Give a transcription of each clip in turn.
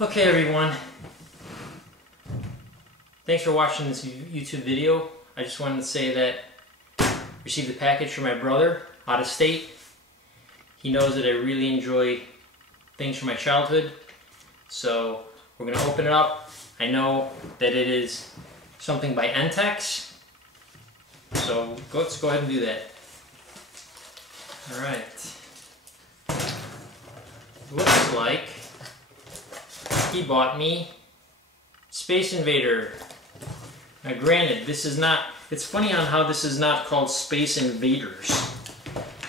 Okay everyone, thanks for watching this YouTube video. I just wanted to say that I received a package from my brother out of state. He knows that I really enjoy things from my childhood, so we're going to open it up. I know that it is something by Entex, so let's go ahead and do that. Alright, looks like he bought me Space Invader. Now granted, this is not, it's funny on how this is not called Space Invaders.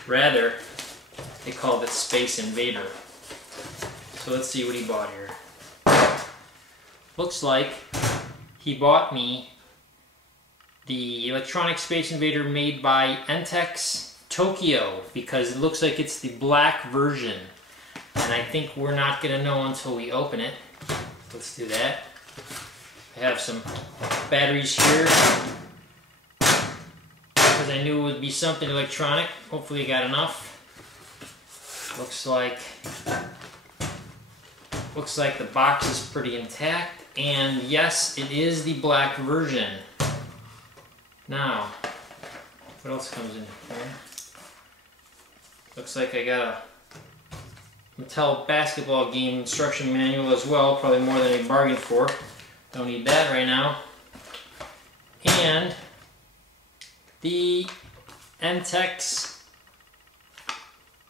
Rather, they called it Space Invader. So let's see what he bought here. Looks like he bought me the electronic Space Invader made by Entex Tokyo, because it looks like it's the black version. And I think we're not going to know until we open it. Let's do that. I have some batteries here because I knew it would be something electronic. Hopefully I got enough. Looks like the box is pretty intact, and yes, it is the black version. Now, what else comes in here? Looks like I got a Mattel basketball game instruction manual as well, probably more than I bargained for. Don't need that right now. And the Entex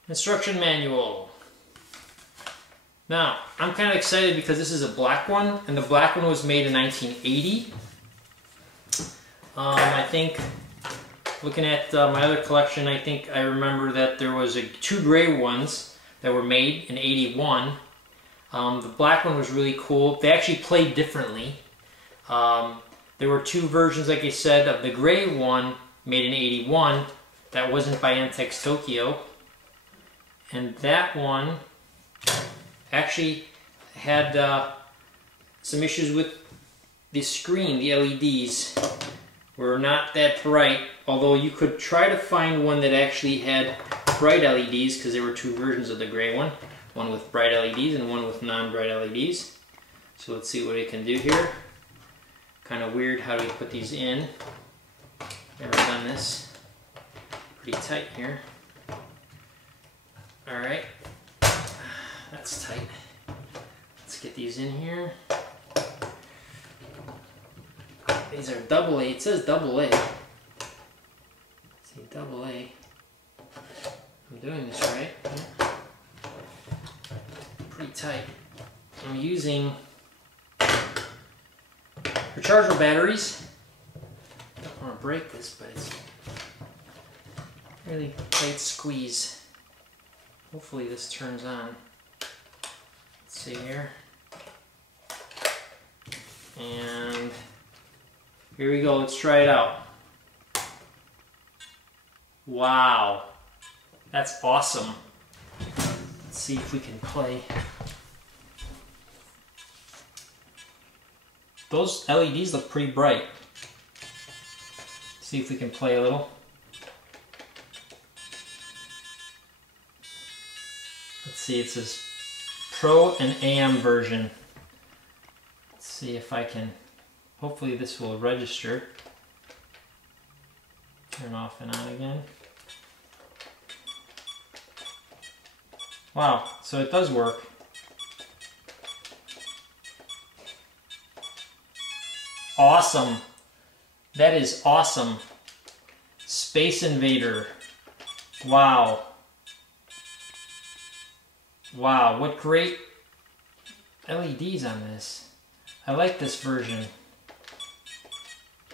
instruction manual. Now, I'm kind of excited because this is a black one, and the black one was made in 1980. I think, looking at my other collection, I think I remember that there was two gray ones that were made in 81. The black one was really cool. They actually played differently. There were two versions, like I said, of the gray one made in 81. That wasn't by Entex Tokyo. And that one actually had some issues with the screen. The LEDs were not that bright, although you could try to find one that actually had bright LEDs, because there were two versions of the gray one. One with bright LEDs and one with non-bright LEDs. So let's see what it can do here. Kind of weird how do we put these in. Never done this. Pretty tight here. Alright. That's tight. Let's get these in here. These are AA. It says AA. Let's see, AA. I'm doing this right. Pretty tight. I'm using rechargeable batteries. Don't want to break this, but it's really tight squeeze. Hopefully this turns on. Let's see here. And here we go. Let's try it out. Wow. That's awesome. Let's see if we can play. Those LEDs look pretty bright. See if we can play a little. Let's see, it says Pro and AM version. Let's see if I can, hopefully this will register. Turn off and on again. Wow, so it does work. Awesome. That is awesome. Space Invader. Wow. Wow, what great LEDs on this. I like this version.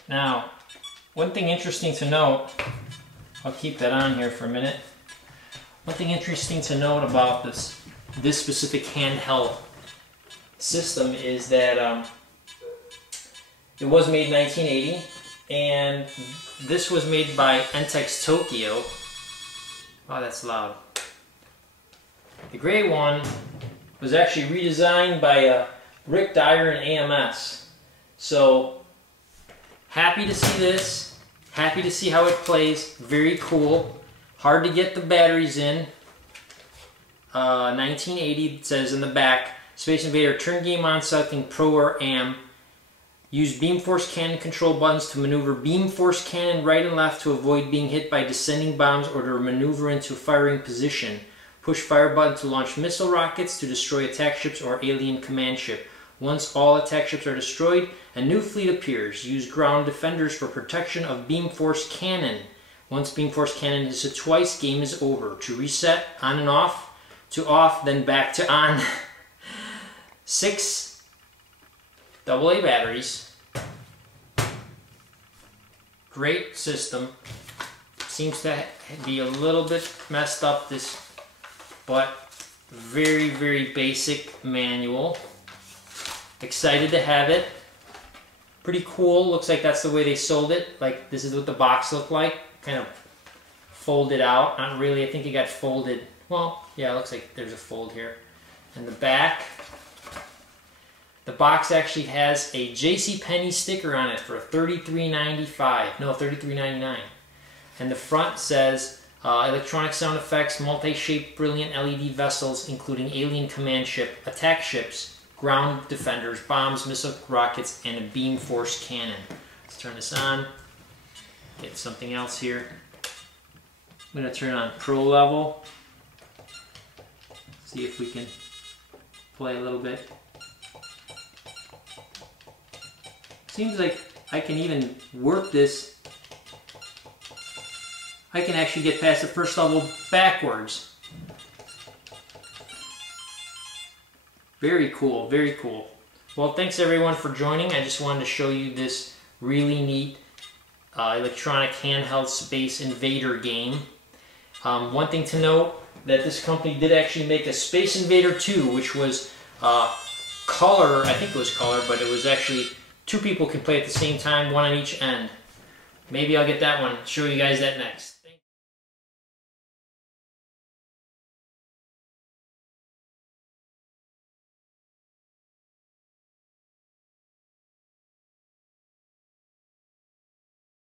Now, one thing interesting to note, I'll keep that on here for a minute. One thing interesting to note about this specific handheld system is that it was made in 1980, and this was made by Entex Tokyo. Wow, that's loud. The gray one was actually redesigned by Rick Dyer and AMS. So, happy to see this. Happy to see how it plays. Very cool. Hard to get the batteries in. 1980, it says in the back. Space Invader, turn game on, selecting Pro or AM. Use beam force cannon control buttons to maneuver beam force cannon right and left to avoid being hit by descending bombs or to maneuver into firing position. Push fire button to launch missile rockets to destroy attack ships or alien command ship. Once all attack ships are destroyed, a new fleet appears. Use ground defenders for protection of beam force cannon. Once beam force cannon is hit twice, game is over. To reset, on and off, to off, then back to on. 6 AA batteries. Great system. Seems to be a little bit messed up, this, but very, very basic manual. Excited to have it. Pretty cool. Looks like that's the way they sold it. Like, this is what the box looked like. Kind of folded out. Not really. I think it got folded. Well, yeah, it looks like there's a fold here. And the back. The box actually has a JCPenney sticker on it for $33.95. No, $33.99. And the front says electronic sound effects, multi-shaped brilliant LED vessels, including alien command ship, attack ships, ground defenders, bombs, missile rockets, and a beam force cannon. Let's turn this on. Get something else here. I'm going to turn on Pro level. See if we can play a little bit. Seems like I can even work this. I can actually get past the first level backwards. Very cool, very cool. Well, thanks everyone for joining. I just wanted to show you this really neat electronic handheld Space Invader game. One thing to note, that this company did actually make a Space Invader 2, which was color, I think it was color, but it was actually 2 people can play at the same time, 1 on each end. Maybe I'll get that one, show you guys that next.